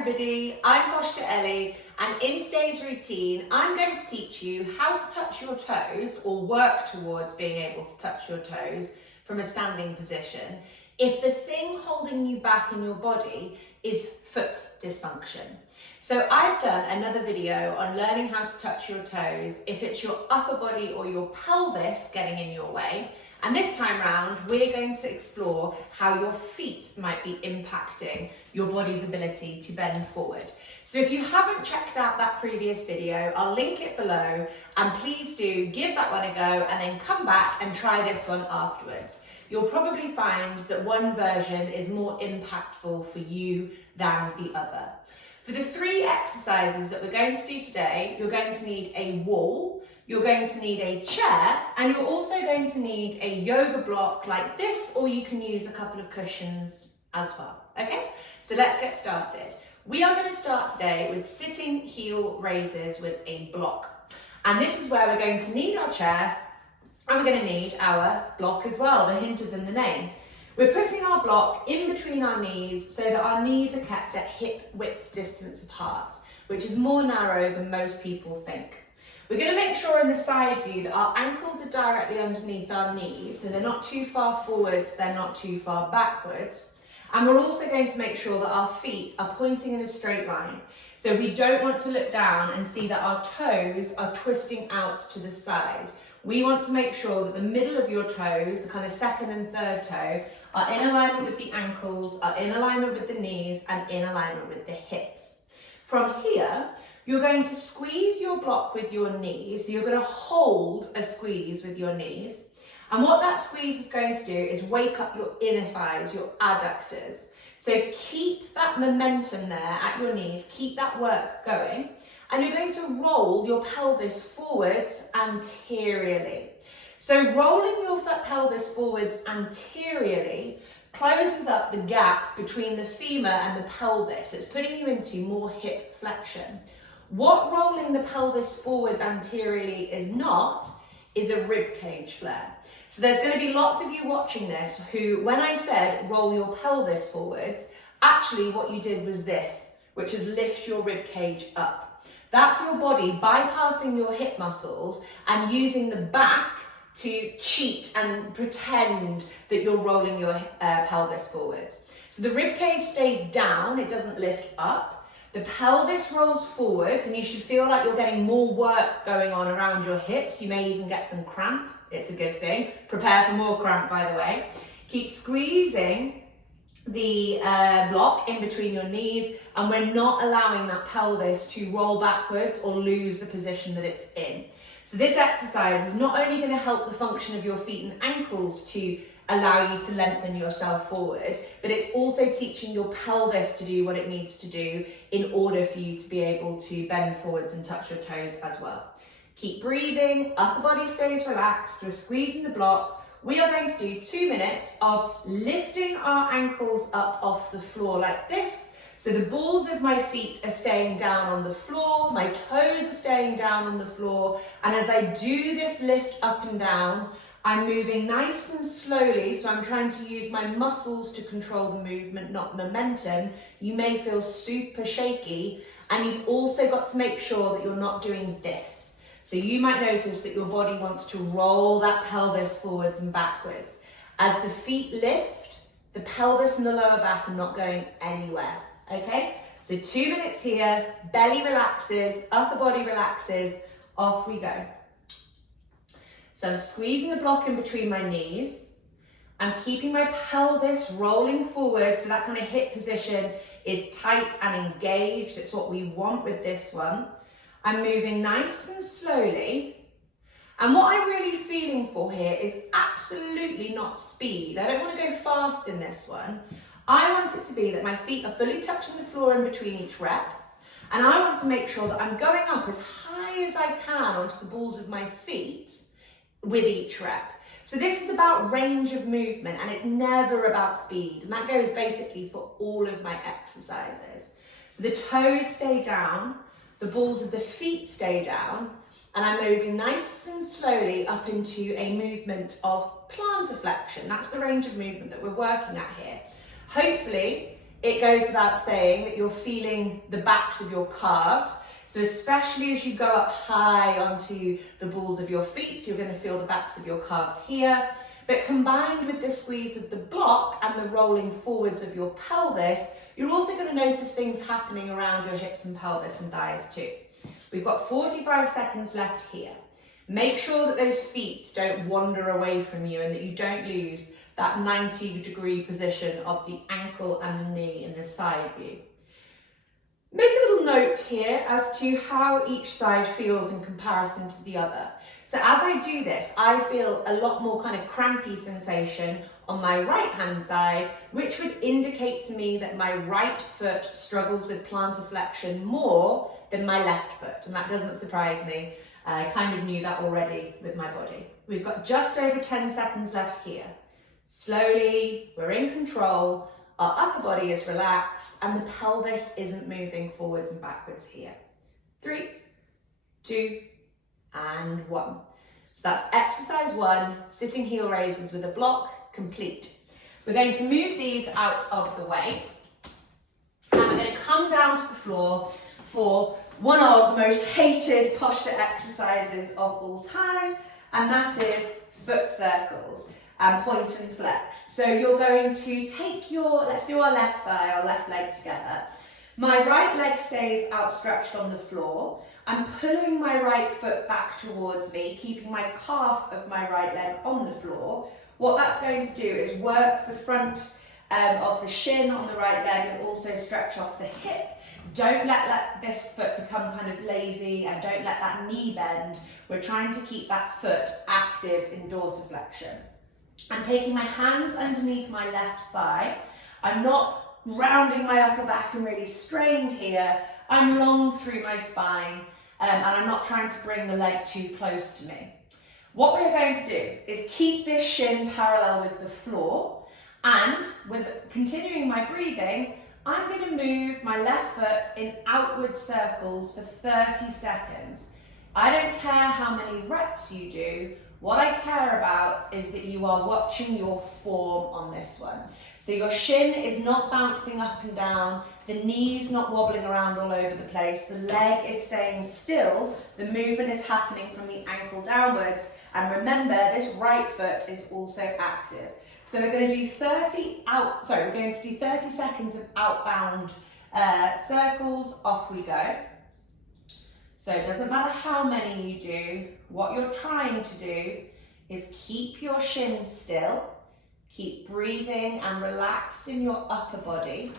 everybody, I'm Ellie, and in today's routine I'm going to teach you how to touch your toes or work towards being able to touch your toes from a standing position if the thing holding you back in your body is foot dysfunction. So I've done another video on learning how to touch your toes if it's your upper body or your pelvis getting in your way. And this time round, we're going to explore how your feet might be impacting your body's ability to bend forward. So if you haven't checked out that previous video, I'll link it below, and please do give that one a go and then come back and try this one afterwards. You'll probably find that one version is more impactful for you than the other. For the 3 exercises that we're going to do today, you're going to need a wall, you're going to need a chair, and you're also going to need a yoga block like this, or you can use a couple of cushions as well. Okay, so let's get started. We are going to start today with sitting heel raises with a block. And this is where we're going to need our chair, and we're going to need our block as well. The hint is in the name. We're putting our block in between our knees so that our knees are kept at hip width distance apart, which is more narrow than most people think. We're going to make sure in the side view that our ankles are directly underneath our knees, so they're not too far forwards, they're not too far backwards. And we're also going to make sure that our feet are pointing in a straight line. So we don't want to look down and see that our toes are twisting out to the side. We want to make sure that the middle of your toes, the kind of second and third toe, are in alignment with the ankles, are in alignment with the knees, and in alignment with the hips. From here, you're going to squeeze your block with your knees. So you're going to hold a squeeze with your knees. And what that squeeze is going to do is wake up your inner thighs, your adductors. So keep that momentum there at your knees, keep that work going. And you're going to roll your pelvis forwards anteriorly. So rolling your pelvis forwards anteriorly closes up the gap between the femur and the pelvis. It's putting you into more hip flexion. What rolling the pelvis forwards anteriorly is not, is a rib cage flare. So there's going to be lots of you watching this who, when I said roll your pelvis forwards, actually what you did was this, which is lift your rib cage up. That's your body bypassing your hip muscles and using the back to cheat and pretend that you're rolling your pelvis forwards. So the rib cage stays down, it doesn't lift up. The pelvis rolls forwards, and you should feel like you're getting more work going on around your hips. You may even get some cramp. It's a good thing. Prepare for more cramp, by the way. Keep squeezing the block in between your knees, and we're not allowing that pelvis to roll backwards or lose the position that it's in. So this exercise is not only going to help the function of your feet and ankles to allow you to lengthen yourself forward, but it's also teaching your pelvis to do what it needs to do in order for you to be able to bend forwards and touch your toes as well. Keep breathing, upper body stays relaxed, we're squeezing the block. We are going to do 2 minutes of lifting our ankles up off the floor like this. So the balls of my feet are staying down on the floor, my toes are staying down on the floor, and as I do this lift up and down, I'm moving nice and slowly, so I'm trying to use my muscles to control the movement, not momentum. You may feel super shaky, and you've also got to make sure that you're not doing this. So you might notice that your body wants to roll that pelvis forwards and backwards. As the feet lift, the pelvis and the lower back are not going anywhere, okay? So 2 minutes here, belly relaxes, upper body relaxes, off we go. So I'm squeezing the block in between my knees. I'm keeping my pelvis rolling forward, so that kind of hip position is tight and engaged. It's what we want with this one. I'm moving nice and slowly. And what I'm really feeling for here is absolutely not speed. I don't want to go fast in this one. I want it to be that my feet are fully touching the floor in between each rep. And I want to make sure that I'm going up as high as I can onto the balls of my feet with each rep. So this is about range of movement, and it's never about speed. And that goes basically for all of my exercises. So the toes stay down, the balls of the feet stay down, and I'm moving nice and slowly up into a movement of plantar flexion. That's the range of movement that we're working at here. Hopefully, it goes without saying that you're feeling the backs of your calves. So especially as you go up high onto the balls of your feet, you're going to feel the backs of your calves here. But combined with the squeeze of the block and the rolling forwards of your pelvis, you're also going to notice things happening around your hips and pelvis and thighs too. We've got 45 seconds left here. Make sure that those feet don't wander away from you and that you don't lose that 90-degree position of the ankle and the knee in the side view. Make a little note here as to how each side feels in comparison to the other. So as I do this, I feel a lot more kind of crampy sensation on my right hand side, which would indicate to me that my right foot struggles with plantar flexion more than my left foot. And that doesn't surprise me. I kind of knew that already with my body. We've got just over 10 seconds left here. Slowly, we're in control. Our upper body is relaxed and the pelvis isn't moving forwards and backwards here. 3, 2, and 1. So that's exercise 1, sitting heel raises with a block, complete. We're going to move these out of the way and we're going to come down to the floor for one of the most hated posture exercises of all time, and that is foot circles and point and flex. So you're going to take your, let's do our left thigh, our left leg together. My right leg stays outstretched on the floor. I'm pulling my right foot back towards me, keeping my calf of my right leg on the floor. What that's going to do is work the front of the shin on the right leg and also stretch off the hip. Don't let this foot become kind of lazy and don't let that knee bend. We're trying to keep that foot active in dorsiflexion. I'm taking my hands underneath my left thigh. I'm not rounding my upper back and really strained here. I'm long through my spine and I'm not trying to bring the leg too close to me. What we're going to do is keep this shin parallel with the floor, and with continuing my breathing, I'm going to move my left foot in outward circles for 30 seconds. I don't care how many reps you do. What I care about is that you are watching your form on this one. So your shin is not bouncing up and down, the knee's not wobbling around all over the place, the leg is staying still, the movement is happening from the ankle downwards, and remember this right foot is also active. So we're going to do 30 seconds of outbound circles, off we go. So it doesn't matter how many you do, what you're trying to do is keep your shin still, keep breathing and relaxed in your upper body,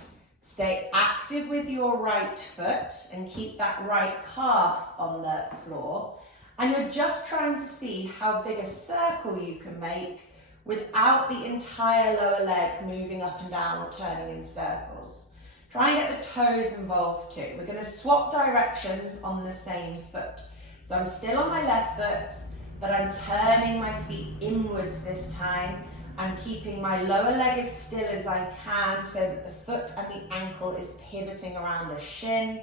stay active with your right foot and keep that right calf on the floor, and you're just trying to see how big a circle you can make without the entire lower leg moving up and down or turning in circles. Try and get the toes involved too. We're going to swap directions on the same foot. So I'm still on my left foot, but I'm turning my feet inwards this time. I'm keeping my lower leg as still as I can so that the foot and the ankle is pivoting around the shin.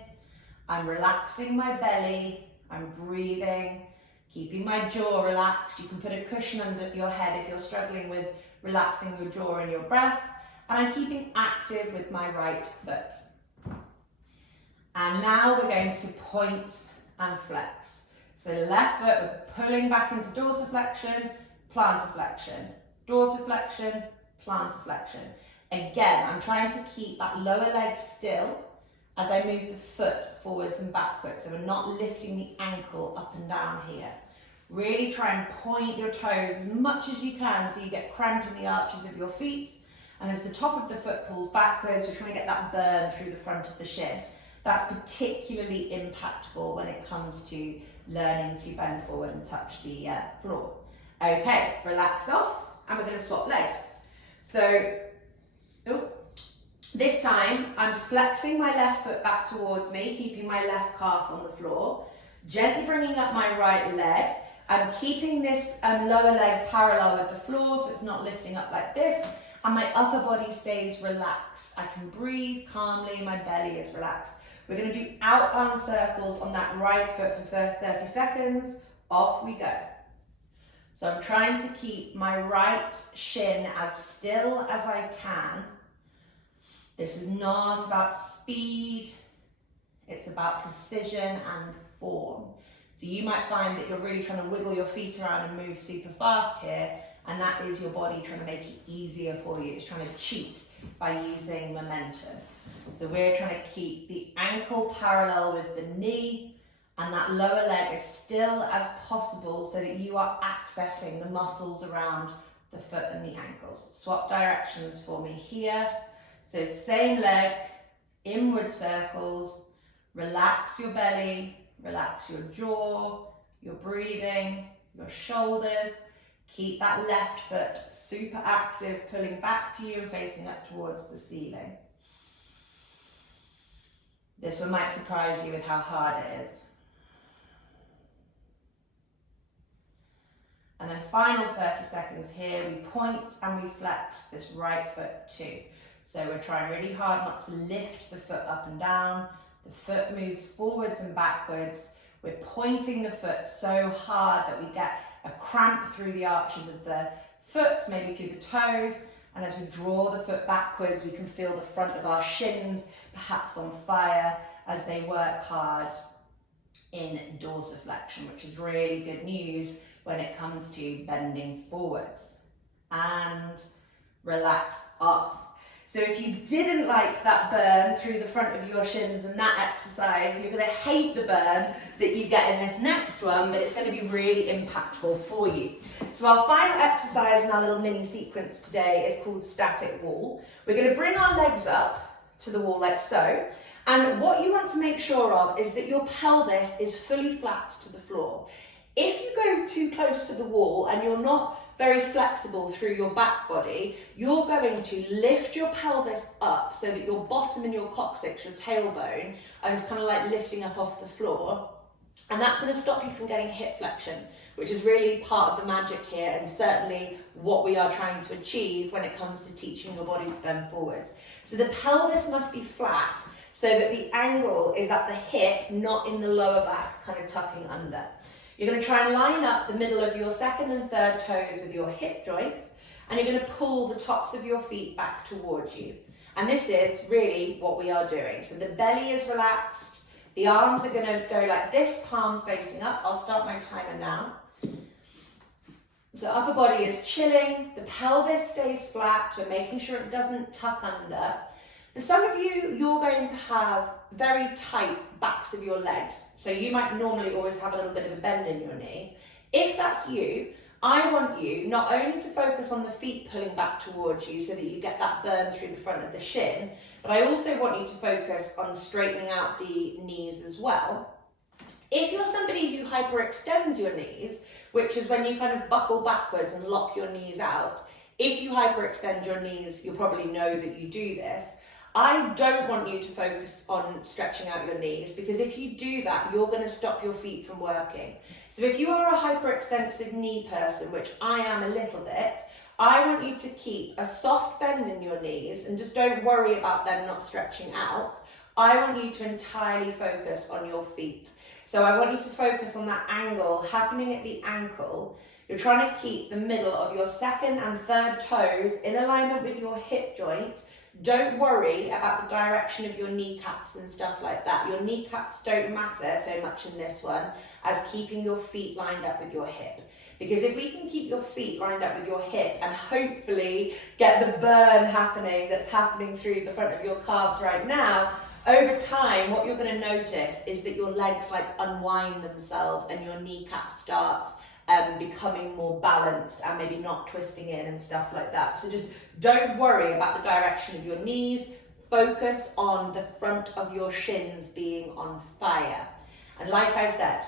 I'm relaxing my belly. I'm breathing, keeping my jaw relaxed. You can put a cushion under your head if you're struggling with relaxing your jaw and your breath. And I'm keeping active with my right foot. And now we're going to point and flex. So left foot, we're pulling back into dorsiflexion, plantar flexion, dorsiflexion, plantar flexion. Again, I'm trying to keep that lower leg still as I move the foot forwards and backwards. So we're not lifting the ankle up and down here. Really try and point your toes as much as you can so you get cramp in the arches of your feet. And as the top of the foot pulls backwards, you're trying to get that burn through the front of the shin. That's particularly impactful when it comes to learning to bend forward and touch the floor. Okay, relax off, and we're going to swap legs. So, this time I'm flexing my left foot back towards me, keeping my left calf on the floor, gently bringing up my right leg. I'm keeping this lower leg parallel with the floor, so it's not lifting up like this. And my upper body stays relaxed. I can breathe calmly, my belly is relaxed. We're going to do outbound circles on that right foot for 30 seconds. Off we go. So I'm trying to keep my right shin as still as I can. This is not about speed, it's about precision and form. So you might find that you're really trying to wiggle your feet around and move super fast here, and that is your body trying to make it easier for you. It's trying to cheat by using momentum. So we're trying to keep the ankle parallel with the knee, and that lower leg as still as possible so that you are accessing the muscles around the foot and the ankles. Swap directions for me here. So same leg, inward circles, relax your belly, relax your jaw, your breathing, your shoulders. Keep that left foot super active, pulling back to you and facing up towards the ceiling. This one might surprise you with how hard it is. And then final 30 seconds here, we point and we flex this right foot too. So we're trying really hard not to lift the foot up and down. The foot moves forwards and backwards. We're pointing the foot so hard that we get a cramp through the arches of the foot, maybe through the toes. And as we draw the foot backwards, we can feel the front of our shins perhaps on fire as they work hard in dorsiflexion, which is really good news when it comes to bending forwards. And relax off. So if you didn't like that burn through the front of your shins and that exercise, you're going to hate the burn that you get in this next one, but it's going to be really impactful for you. So our final exercise in our little mini sequence today is called static wall. We're going to bring our legs up to the wall like so. And what you want to make sure of is that your pelvis is fully flat to the floor. If you go too close to the wall and you're not very flexible through your back body, you're going to lift your pelvis up so that your bottom and your coccyx, your tailbone, are just kind of like lifting up off the floor. And that's going to stop you from getting hip flexion, which is really part of the magic here and certainly what we are trying to achieve when it comes to teaching your body to bend forwards. So the pelvis must be flat so that the angle is at the hip, not in the lower back, kind of tucking under. You're going to try and line up the middle of your second and third toes with your hip joints, and you're going to pull the tops of your feet back towards you. And this is really what we are doing. So the belly is relaxed, the arms are going to go like this, palms facing up. I'll start my timer now. So upper body is chilling, the pelvis stays flat, we're making sure it doesn't tuck under. For some of you, you're going to have very tight backs of your legs. So you might normally always have a little bit of a bend in your knee. If that's you, I want you not only to focus on the feet pulling back towards you so that you get that burn through the front of the shin, but I also want you to focus on straightening out the knees as well. If you're somebody who hyperextends your knees, which is when you kind of buckle backwards and lock your knees out, if you hyperextend your knees, you'll probably know that you do this. I don't want you to focus on stretching out your knees, because if you do that, you're going to stop your feet from working. So if you are a hyperextensive knee person, which I am a little bit, I want you to keep a soft bend in your knees and just don't worry about them not stretching out. I want you to entirely focus on your feet. So I want you to focus on that angle happening at the ankle. You're trying to keep the middle of your second and third toes in alignment with your hip joint. Don't worry about the direction of your kneecaps and stuff like that. Your kneecaps don't matter so much in this one as keeping your feet lined up with your hip. Because if we can keep your feet lined up with your hip and hopefully get the burn happening that's happening through the front of your calves right now, over time, what you're going to notice is that your legs like unwind themselves and your kneecap starts becoming more balanced and maybe not twisting in and stuff like that. So just don't worry about the direction of your knees. Focus on the front of your shins being on fire. And like I said,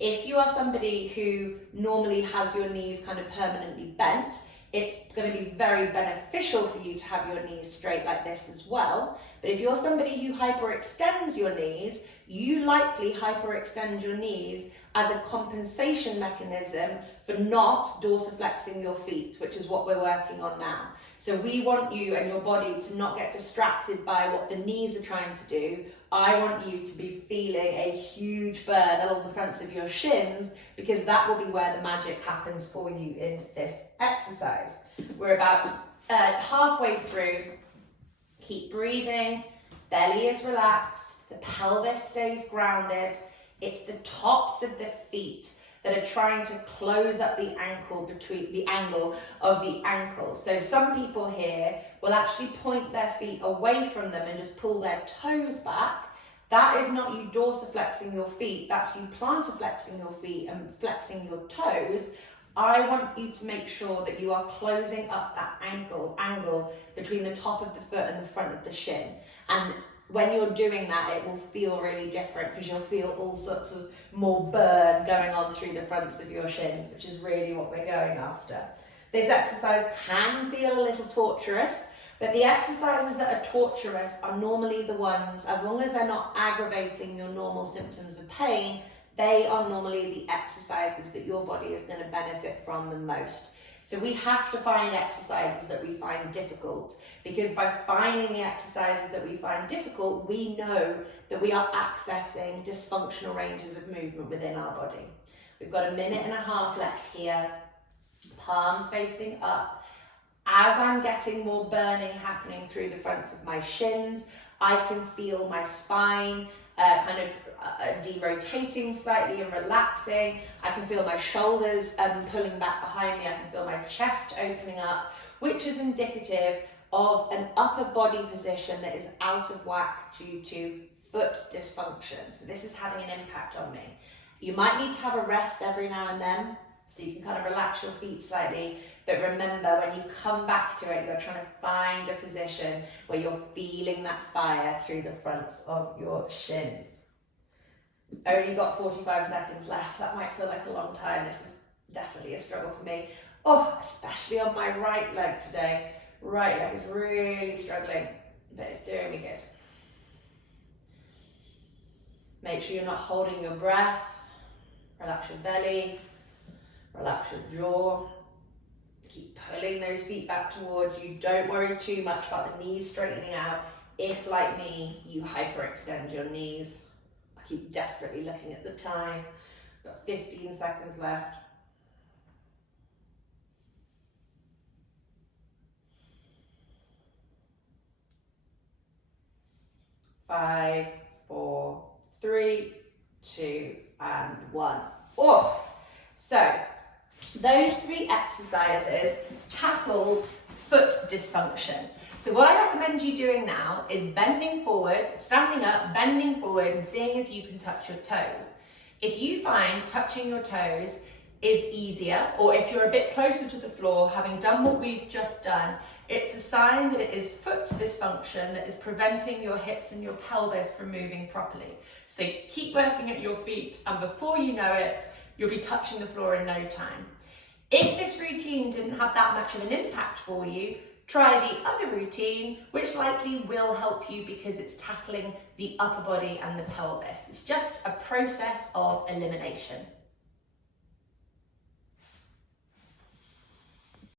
if you are somebody who normally has your knees kind of permanently bent, it's going to be very beneficial for you to have your knees straight like this as well. But if you're somebody who hyperextends your knees, you likely hyperextend your knees as a compensation mechanism for not dorsiflexing your feet, which is what we're working on now. So we want you and your body to not get distracted by what the knees are trying to do. I want you to be feeling a huge burn along the fronts of your shins, because that will be where the magic happens for you in this exercise. We're about halfway through Keep breathing, belly is relaxed, the pelvis stays grounded. It's the tops of the feet that are trying to close up the ankle between the angle of the ankles. So some people here will actually point their feet away from them and just pull their toes back. That is not you dorsiflexing your feet, that's you plantarflexing your feet and flexing your toes. I want you to make sure that you are closing up that angle between the top of the foot and the front of the shin. And when you're doing that, it will feel really different because you'll feel all sorts of more burn going on through the fronts of your shins, which is really what we're going after. This exercise can feel a little torturous, but the exercises that are torturous are normally the ones, as long as they're not aggravating your normal symptoms of pain, they are normally the exercises that your body is going to benefit from the most. So we have to find exercises that we find difficult, because by finding the exercises that we find difficult, we know that we are accessing dysfunctional ranges of movement within our body. We've got 1.5 minutes left here, palms facing up. As I'm getting more burning happening through the fronts of my shins, I can feel my spine derotating slightly and relaxing. I can feel my shoulders pulling back behind me. I can feel my chest opening up, which is indicative of an upper body position that is out of whack due to foot dysfunction. So this is having an impact on me. You might need to have a rest every now and then, so you can kind of relax your feet slightly. But remember, when you come back to it, you're trying to find a position where you're feeling that fire through the fronts of your shins. Only got 45 seconds left. That might feel like a long time. This is definitely a struggle for me. Oh, especially on my right leg today. Right leg is really struggling, but it's doing me good. Make sure you're not holding your breath. Relax your belly. Relax your jaw. Keep pulling those feet back towards you. Don't worry too much about the knees straightening out. If, like me, you hyperextend your knees. I keep desperately looking at the time. Got 15 seconds left. 5, 4, 3, 2, and 1. Oh, so those 3 exercises tackled foot dysfunction. So what I recommend you doing now is bending forward, standing up, bending forward, and seeing if you can touch your toes. If you find touching your toes is easier, or if you're a bit closer to the floor, having done what we've just done, it's a sign that it is foot dysfunction that is preventing your hips and your pelvis from moving properly. So keep working at your feet, and before you know it, you'll be touching the floor in no time. If this routine didn't have that much of an impact for you, try the other routine, which likely will help you because it's tackling the upper body and the pelvis. It's just a process of elimination.